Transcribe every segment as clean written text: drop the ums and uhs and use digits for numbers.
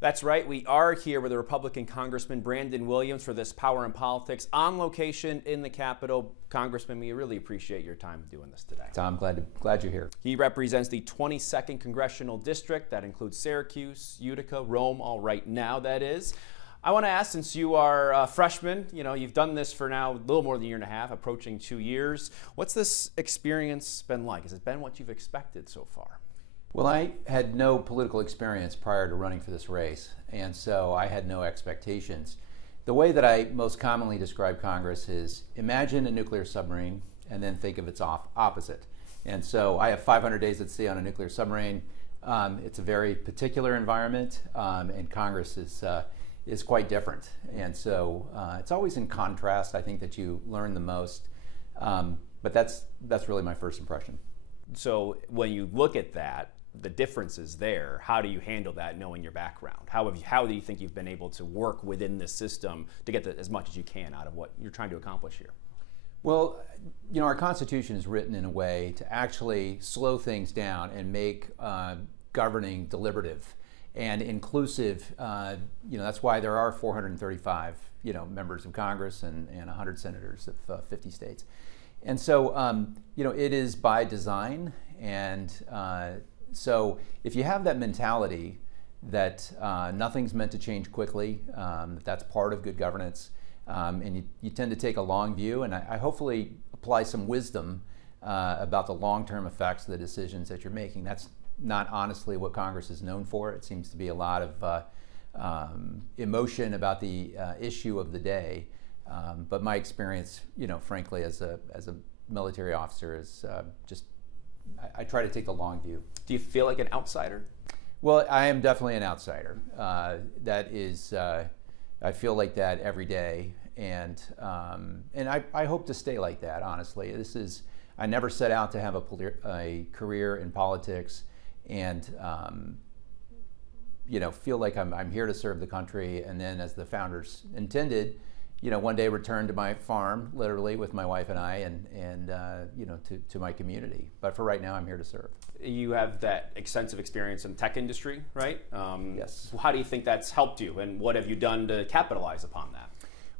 That's right. We are here with the Republican Congressman Brandon Williams for this Power and Politics on location in the Capitol. Congressman, we really appreciate your time doing this today. Tom, glad you're here. He represents the 22nd Congressional District. That includes Syracuse, Utica, Rome, all right now, that is. I want to ask, since you are a freshman, you've done this for now a little more than a year and a half, approaching 2 years. What's this experience been like? Has it been what you've expected so far? Well, I had no political experience prior to running for this race, and so I had no expectations. The way that I most commonly describe Congress is imagine a nuclear submarine and then think of its opposite. And so I have 500 days at sea on a nuclear submarine. It's a very particular environment, and Congress is quite different. And so it's always in contrast, I think, that you learn the most. But that's really my first impression. So when you look at that, the differences there, how do you handle that knowing your background? How do you think you've been able to work within this system to get as much as you can out of what you're trying to accomplish here? Well, our Constitution is written in a way to actually slow things down and make governing deliberative and inclusive. That's why there are 435 members of Congress and 100 senators of 50 states. And so, it is by design. And so if you have that mentality that nothing's meant to change quickly, that's part of good governance, and you tend to take a long view, and I hopefully apply some wisdom about the long-term effects of the decisions that you're making. That's not honestly what Congress is known for. It seems to be a lot of emotion about the issue of the day. But my experience, frankly, as a military officer is I try to take the long view. Do you feel like an outsider? Well, I am definitely an outsider. That is, I feel like that every day, and I hope to stay like that. Honestly, I never set out to have a career in politics, and feel like I'm here to serve the country, and then, as the founders intended, one day return to my farm, literally, with my wife and I, and to my community. But for right now, I'm here to serve. You have that extensive experience in the tech industry, right? Yes. How do you think that's helped you, and what have you done to capitalize upon that?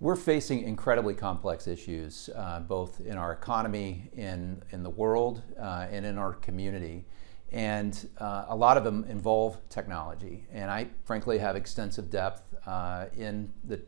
We're facing incredibly complex issues, both in our economy, in the world, and in our community. And a lot of them involve technology. And I, frankly, have extensive depth in the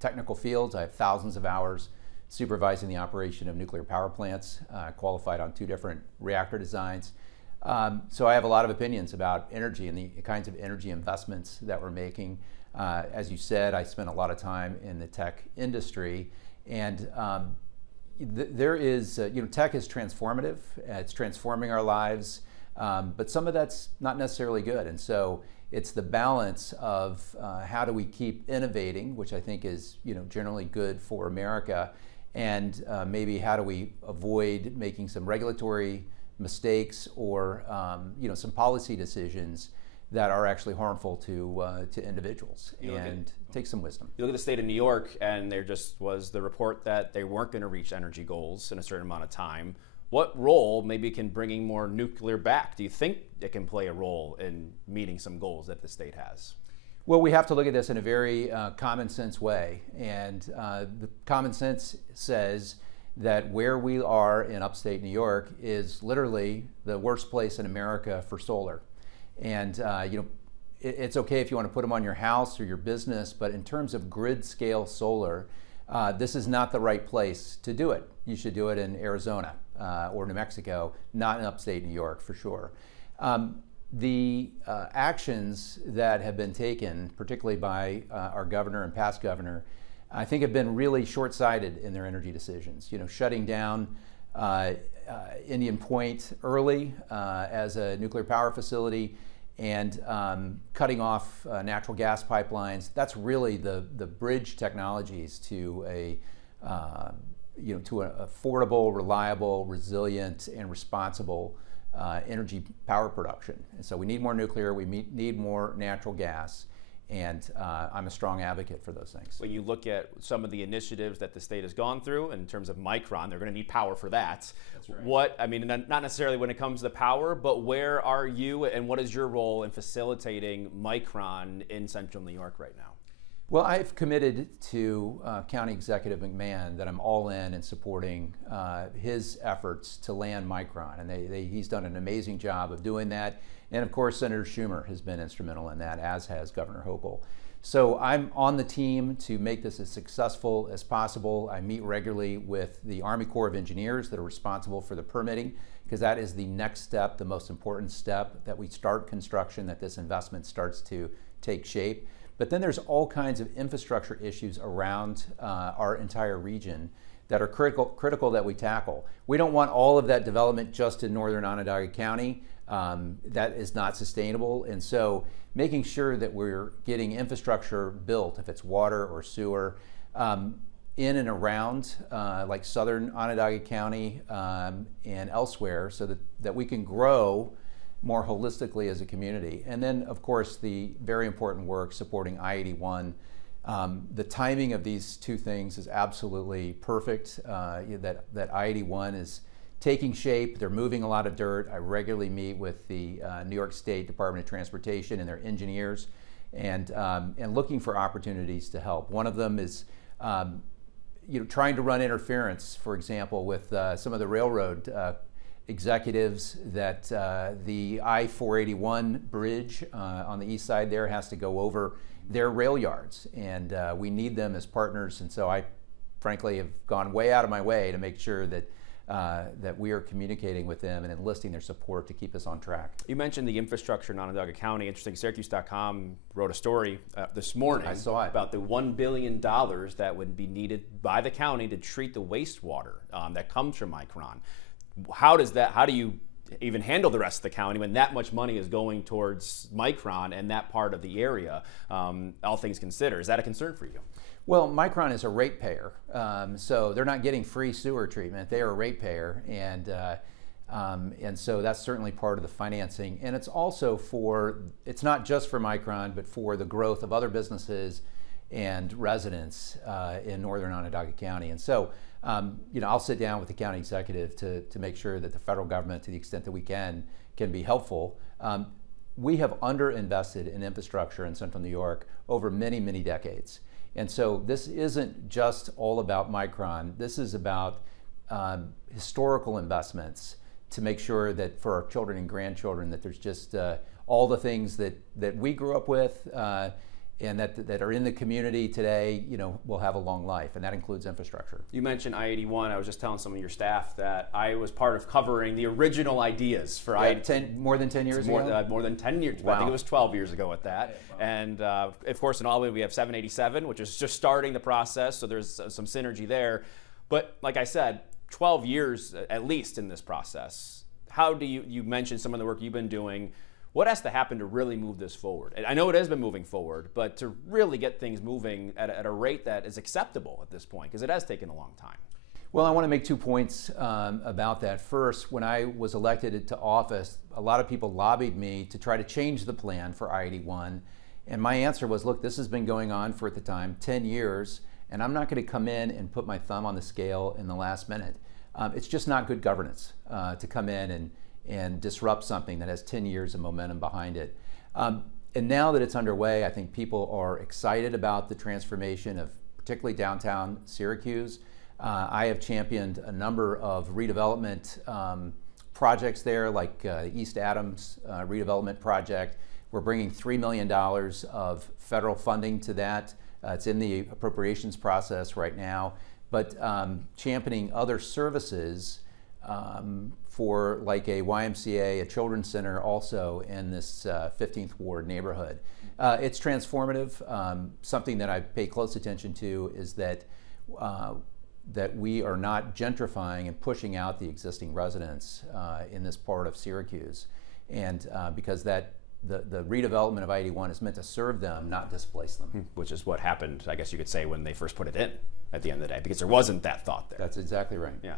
technical fields. I have thousands of hours supervising the operation of nuclear power plants, qualified on 2 different reactor designs. So I have a lot of opinions about energy and the kinds of energy investments that we're making. As you said, I spent a lot of time in the tech industry, and there is, tech is transformative. It's transforming our lives, but some of that's not necessarily good. And so it's the balance of how do we keep innovating, which I think is generally good for America, and maybe how do we avoid making some regulatory mistakes or some policy decisions that are actually harmful to individuals, and take some wisdom. You look at the state of New York, and there just was the report that they weren't going to reach energy goals in a certain amount of time. What role maybe can bringing more nuclear back? Do you think it can play a role in meeting some goals that the state has? Well, we have to look at this in a very common sense way. And the common sense says that where we are in upstate New York is literally the worst place in America for solar. And it's okay if you want to put them on your house or your business, but in terms of grid scale solar, this is not the right place to do it. You should do it in Arizona or New Mexico, not in upstate New York, for sure. The actions that have been taken, particularly by our governor and past governor, I think have been really short-sighted in their energy decisions. Shutting down Indian Point early as a nuclear power facility, and cutting off natural gas pipelines. That's really the bridge technologies to to an affordable, reliable, resilient, and responsible energy power production. And so we need more nuclear, we need more natural gas, And I'm a strong advocate for those things. When you look at some of the initiatives that the state has gone through in terms of Micron, they're going to need power for that. That's right. What, I mean, not necessarily when it comes to power, but where are you and what is your role in facilitating Micron in Central New York right now? Well, I've committed to County Executive McMahon that I'm all in supporting his efforts to land Micron, and he's done an amazing job of doing that. And of course, Senator Schumer has been instrumental in that, as has Governor Hochul. So I'm on the team to make this as successful as possible. I meet regularly with the Army Corps of Engineers that are responsible for the permitting, because that is the next step, the most important step, that we start construction, that this investment starts to take shape. But then there's all kinds of infrastructure issues around our entire region that are critical that we tackle. We don't want all of that development just in northern Onondaga County. That is not sustainable. And so making sure that we're getting infrastructure built, if it's water or sewer, in and around like southern Onondaga County and elsewhere, so that we can grow more holistically as a community. And then, of course, the very important work supporting I-81. The timing of these two things is absolutely perfect. That I-81 is taking shape. They're moving a lot of dirt. I regularly meet with the New York State Department of Transportation and their engineers, and looking for opportunities to help. One of them is trying to run interference, for example, with some of the railroad executives, that the I-481 bridge on the east side there has to go over their rail yards, and we need them as partners. And so I frankly have gone way out of my way to make sure that that we are communicating with them and enlisting their support to keep us on track. You mentioned the infrastructure in Onondaga County. Interesting, Syracuse.com wrote a story this morning. I saw it. About the $1 billion that would be needed by the county to treat the wastewater that comes from Micron. How do you even handle the rest of the county when that much money is going towards Micron and that part of the area, all things considered? Is that a concern for you? Well, Micron is a ratepayer, so they're not getting free sewer treatment. They are a ratepayer, and so that's certainly part of the financing. And it's also it's not just for Micron, but for the growth of other businesses and residents in northern Onondaga County. And so, I'll sit down with the county executive to make sure that the federal government, to the extent that we can be helpful. We have underinvested in infrastructure in Central New York over many, many decades. And so this isn't just all about Micron. This is about historical investments to make sure that for our children and grandchildren that there's just all the things that we grew up with and that are in the community today, will have a long life, and that includes infrastructure. You mentioned I-81. I was just telling some of your staff that I was part of covering the original ideas for I-81. More than 10 years ago? More than 10 years. Wow. I think it was 12 years ago at that. Wow. And of course in Albany we have 787, which is just starting the process, so there's some synergy there. But like I said, 12 years at least in this process. How do you mentioned some of the work you've been doing. What has to happen to really move this forward? And I know it has been moving forward, but to really get things moving at a rate that is acceptable at this point, because it has taken a long time. Well, I want to make 2 points about that. First, when I was elected to office, a lot of people lobbied me to try to change the plan for I-81. And my answer was, look, this has been going on for, at the time, 10 years, and I'm not going to come in and put my thumb on the scale in the last minute. It's just not good governance to come in and disrupt something that has 10 years of momentum behind it. And now that it's underway, I think people are excited about the transformation of particularly downtown Syracuse. I have championed a number of redevelopment projects there, like the East Adams redevelopment project. We're bringing $3 million of federal funding to that. It's in the appropriations process right now, but championing other services for like a YMCA, a children's center also in this 15th Ward neighborhood. It's transformative. Something that I pay close attention to is that we are not gentrifying and pushing out the existing residents in this part of Syracuse. And because the redevelopment of I-81 is meant to serve them, not displace them. Which is what happened, I guess you could say, when they first put it in. at the end of the day, because there wasn't that thought there. That's exactly right. Yeah.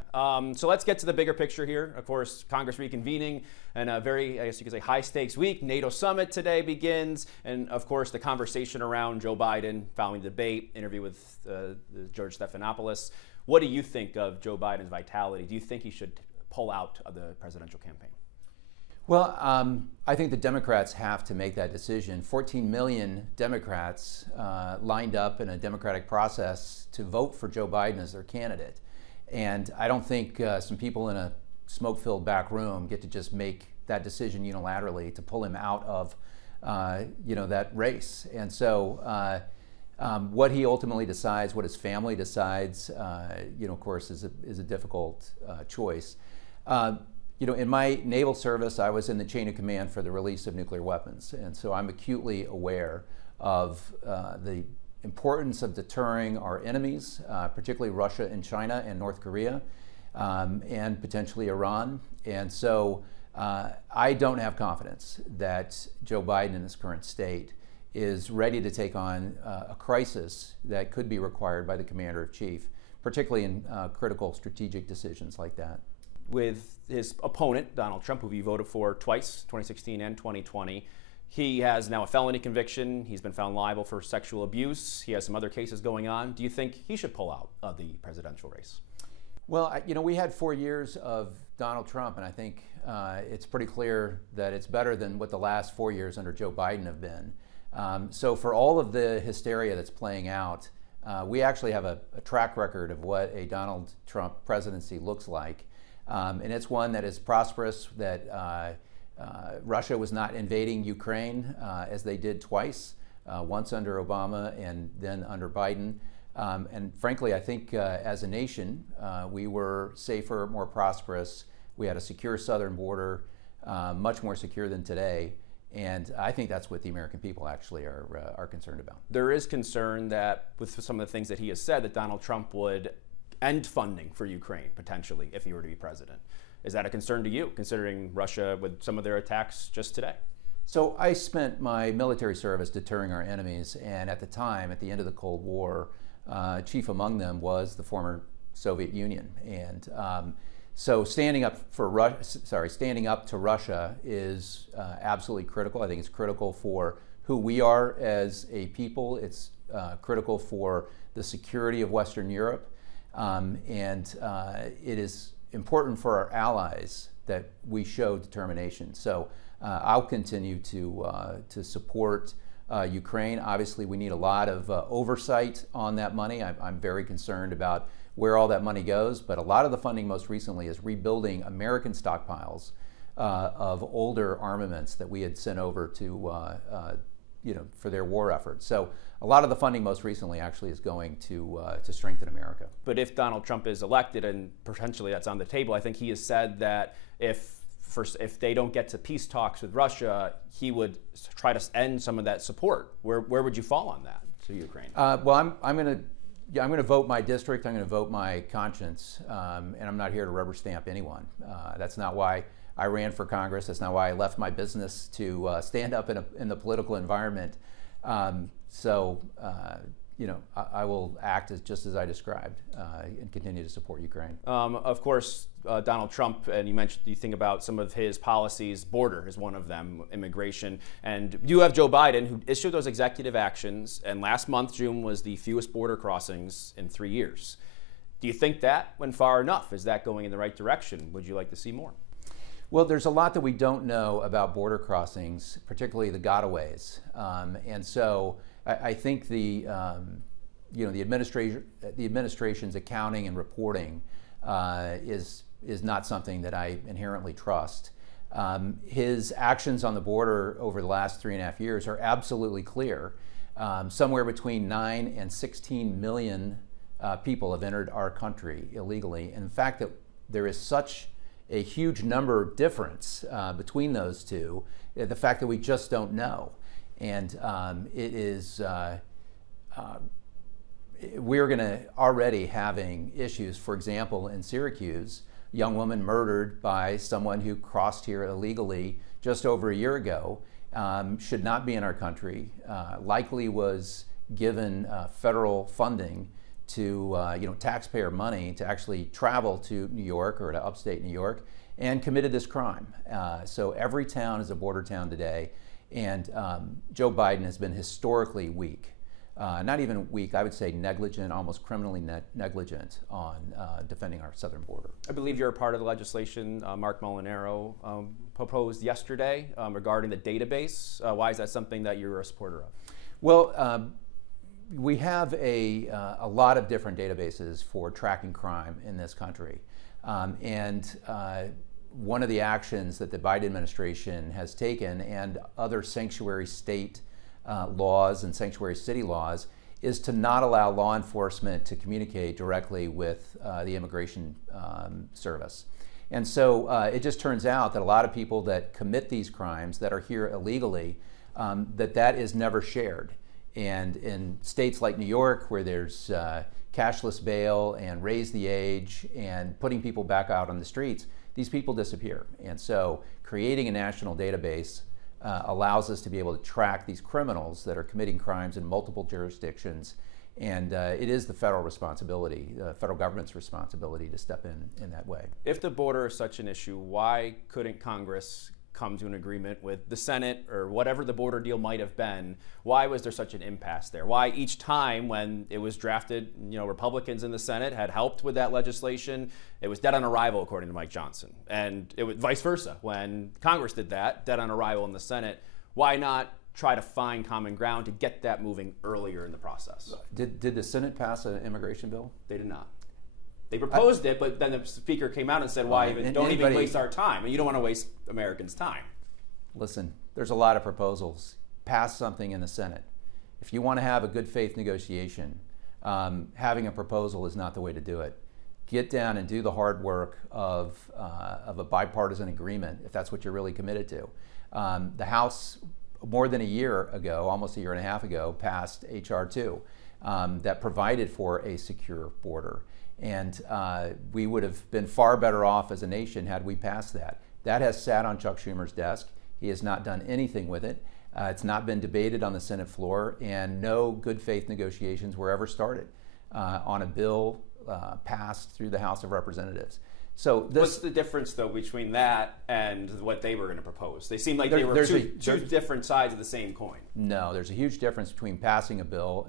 So let's get to the bigger picture here. Of course, Congress reconvening and a very, I guess you could say, high stakes week. NATO summit today begins. And of course, the conversation around Joe Biden following the debate, interview with George Stephanopoulos. What do you think of Joe Biden's vitality? Do you think he should pull out of the presidential campaign? Well, I think the Democrats have to make that decision. 14 million Democrats lined up in a democratic process to vote for Joe Biden as their candidate. And I don't think some people in a smoke-filled back room get to just make that decision unilaterally to pull him out of that race. And so what he ultimately decides, what his family decides, of course, is a difficult choice. In my naval service, I was in the chain of command for the release of nuclear weapons. And so I'm acutely aware of the importance of deterring our enemies, particularly Russia and China and North Korea, and potentially Iran. And so I don't have confidence that Joe Biden in his current state is ready to take on a crisis that could be required by the Commander-in-Chief, particularly in critical strategic decisions like that. With his opponent, Donald Trump, who he voted for twice, 2016 and 2020. He has now a felony conviction. He's been found liable for sexual abuse. He has some other cases going on. Do you think he should pull out of the presidential race? Well, we had 4 years of Donald Trump, and I think it's pretty clear that it's better than what the last 4 years under Joe Biden have been. So for all of the hysteria that's playing out, we actually have a track record of what a Donald Trump presidency looks like. And it's one that is prosperous, that Russia was not invading Ukraine as they did twice, once under Obama and then under Biden. And frankly, I think as a nation, we were safer, more prosperous. We had a secure southern border, much more secure than today. And I think that's what the American people actually are concerned about. There is concern that with some of the things that he has said, that Donald Trump would end funding for Ukraine, potentially, if he were to be president. Is that a concern to you, considering Russia with some of their attacks just today? So I spent my military service deterring our enemies, and at the time, at the end of the Cold War, chief among them was the former Soviet Union. And so standing up to Russia is absolutely critical. I think it's critical for who we are as a people. It's critical for the security of Western Europe. And it is important for our allies that we show determination. So I'll continue to support Ukraine. Obviously, we need a lot of oversight on that money. I'm very concerned about where all that money goes, but a lot of the funding most recently is rebuilding American stockpiles of older armaments that we had sent over to for their war efforts. So a lot of the funding most recently actually is going to strengthen America. But if Donald Trump is elected, and potentially that's on the table, I think he has said that if they don't get to peace talks with Russia, he would try to end some of that support. Where would you fall on that to Ukraine? Well, I'm going to vote my district. I'm going to vote my conscience, and I'm not here to rubber stamp anyone. That's not why I ran for Congress. That's not why I left my business to stand up in the political environment. I will act just as I described and continue to support Ukraine. Of course, Donald Trump, and you think about some of his policies, border is one of them, immigration, and you have Joe Biden who issued those executive actions, and last month, June, was the fewest border crossings in 3 years. Do you think that went far enough? Is that going in the right direction? Would you like to see more? Well, there's a lot that we don't know about border crossings, particularly the gotaways, and so I think the administration's accounting and reporting is not something that I inherently trust. His actions on the border over the last 3.5 years are absolutely clear. Somewhere between 9 and 16 million people have entered our country illegally. And the fact that there is such a huge number difference between those two, the fact that we just don't know. And we're going to already having issues. For example, in Syracuse, a young woman murdered by someone who crossed here illegally just over a year ago, should not be in our country, likely was given federal funding to taxpayer money to actually travel to New York or to upstate New York and committed this crime. So every town is a border town today, and Joe Biden has been historically weak. Not even weak, I would say negligent, almost criminally negligent on defending our southern border. I believe you're a part of the legislation Mark Molinaro proposed yesterday regarding the database. Why is that something that you're a supporter of? Well, we have a lot of different databases for tracking crime in this country. One of the actions that the Biden administration has taken, and other sanctuary state laws and sanctuary city laws, is to not allow law enforcement to communicate directly with the immigration service. And so it just turns out that a lot of people that commit these crimes that are here illegally, that is never shared. And in states like New York, where there's cashless bail and raise the age and putting people back out on the streets, these people disappear. And so creating a national database allows us to be able to track these criminals that are committing crimes in multiple jurisdictions. And it is the federal responsibility, the federal government's responsibility to step in that way. If the border is such an issue, why couldn't Congress come to an agreement with the Senate or whatever the border deal might have been? Why was there such an impasse there? Why each time when it was drafted, Republicans in the Senate had helped with that legislation, it was dead on arrival according to Mike Johnson, and it was vice versa when Congress did that, dead on arrival in the Senate. Why not try to find common ground to get that moving earlier in the process? Did the Senate pass an immigration bill? They did not. They proposed it, but then the speaker came out and said, "Why even? Don't even waste our time." And you don't want to waste Americans' time. Listen, there's a lot of proposals. Pass something in the Senate. If you want to have a good faith negotiation, having a proposal is not the way to do it. Get down and do the hard work of a bipartisan agreement, if that's what you're really committed to. The House, more than a year ago, almost a year and a half ago, passed H.R. 2 that provided for a secure border. And we would have been far better off as a nation had we passed that. That has sat on Chuck Schumer's desk. He has not done anything with it. It's not been debated on the Senate floor, and no good faith negotiations were ever started on a bill passed through the House of Representatives. So what's the difference, though, between that and what they were going to propose? They seemed like they were two different sides of the same coin. No, there's a huge difference between passing a bill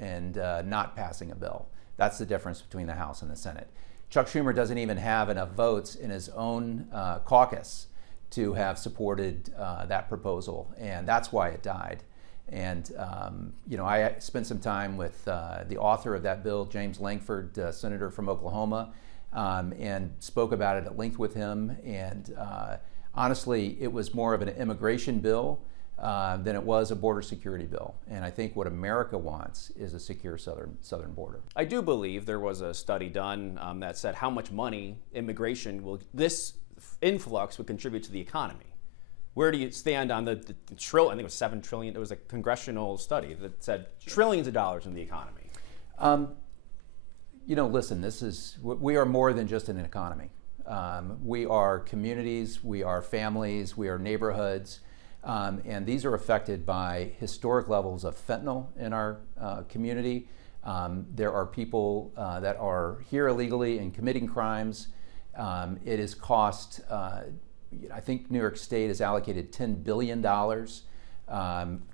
and not passing a bill. That's the difference between the House and the Senate. Chuck Schumer doesn't even have enough votes in his own caucus to have supported that proposal, and that's why it died. And I spent some time with the author of that bill, James Lankford, senator from Oklahoma, and spoke about it at length with him. And honestly, it was more of an immigration bill than it was a border security bill. And I think what America wants is a secure southern border. I do believe there was a study done that said how much money this influx would contribute to the economy. Where do you stand on the trillion? I think it was $7 trillion. It was a congressional study that said trillions of dollars in the economy. Listen, we are more than just an economy. We are communities, we are families, we are neighborhoods. And these are affected by historic levels of fentanyl in our community. There are people that are here illegally and committing crimes. It has cost, I think New York State has allocated $10 billion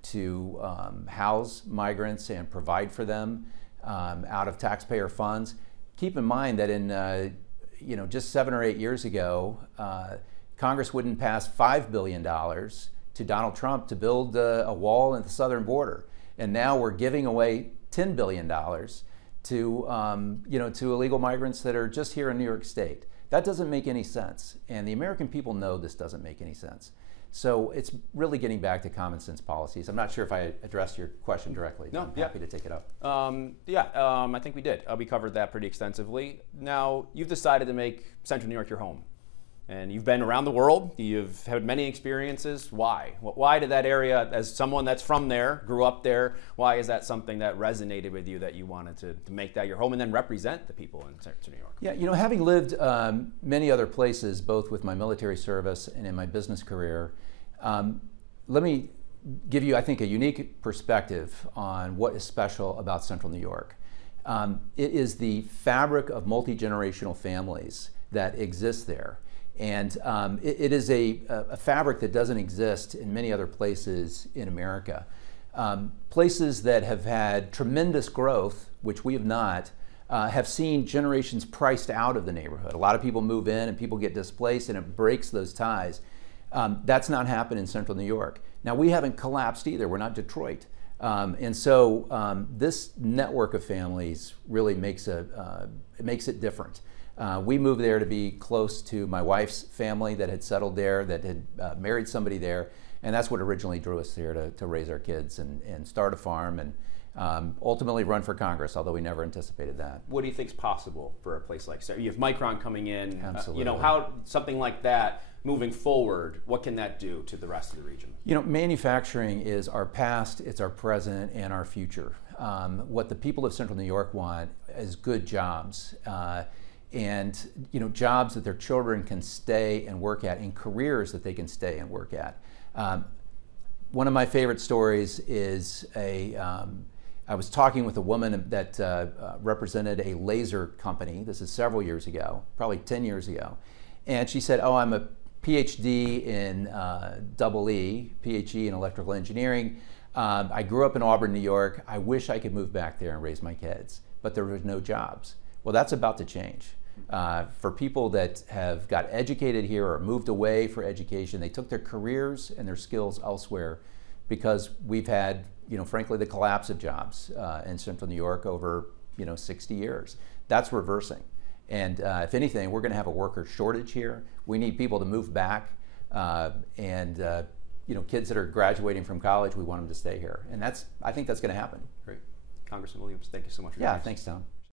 to house migrants and provide for them out of taxpayer funds. Keep in mind that in just 7 or 8 years ago, Congress wouldn't pass $5 billion to Donald Trump to build a wall at the southern border, and now we're giving away $10 billion to illegal migrants that are just here in New York State. That doesn't make any sense, and the American people know this doesn't make any sense. So it's really getting back to common sense policies. I'm not sure if I addressed your question directly. No, I'm happy to take it up. I think we did. We covered that pretty extensively. Now, you've decided to make Central New York your home. And you've been around the world. You've had many experiences. Why? Why did that area, as someone that's from there, grew up there, why is that something that resonated with you that you wanted to make that your home and then represent the people in Central New York? Yeah, having lived many other places, both with my military service and in my business career, let me give you, I think, a unique perspective on what is special about Central New York. It is the fabric of multi-generational families that exists there. And it is a fabric that doesn't exist in many other places in America. Places that have had tremendous growth, which we have not, have seen generations priced out of the neighborhood. A lot of people move in and people get displaced and it breaks those ties. That's not happened in central New York. Now, we haven't collapsed either. We're not Detroit. And so this network of families really makes it different. We moved there to be close to my wife's family that had settled there, that had married somebody there, and that's what originally drew us here to raise our kids and start a farm and ultimately run for Congress, although we never anticipated that. What do you think is possible for a place like Sarah? You have Micron coming in. Absolutely. You know, how something like that moving forward, what can that do to the rest of the region? You know, manufacturing is our past, it's our present, and our future. What the people of Central New York want is good jobs. And you know, jobs that their children can stay and work at, and careers that they can stay and work at. One of my favorite stories is I was talking with a woman that represented a laser company. This is several years ago, probably 10 years ago. And she said, oh, I'm a PhD in PhD in electrical engineering. I grew up in Auburn, New York. I wish I could move back there and raise my kids, but there were no jobs. Well, that's about to change. For people that have got educated here or moved away for education, they took their careers and their skills elsewhere because we've had, you know, frankly, the collapse of jobs in Central New York over, you know, 60 years. That's reversing. And if anything, we're going to have a worker shortage here. We need people to move back, and you know, kids that are graduating from college, we want them to stay here. And I think that's going to happen. Great. Congressman Williams, thank you so much for joining us. Yeah, thanks, Tom.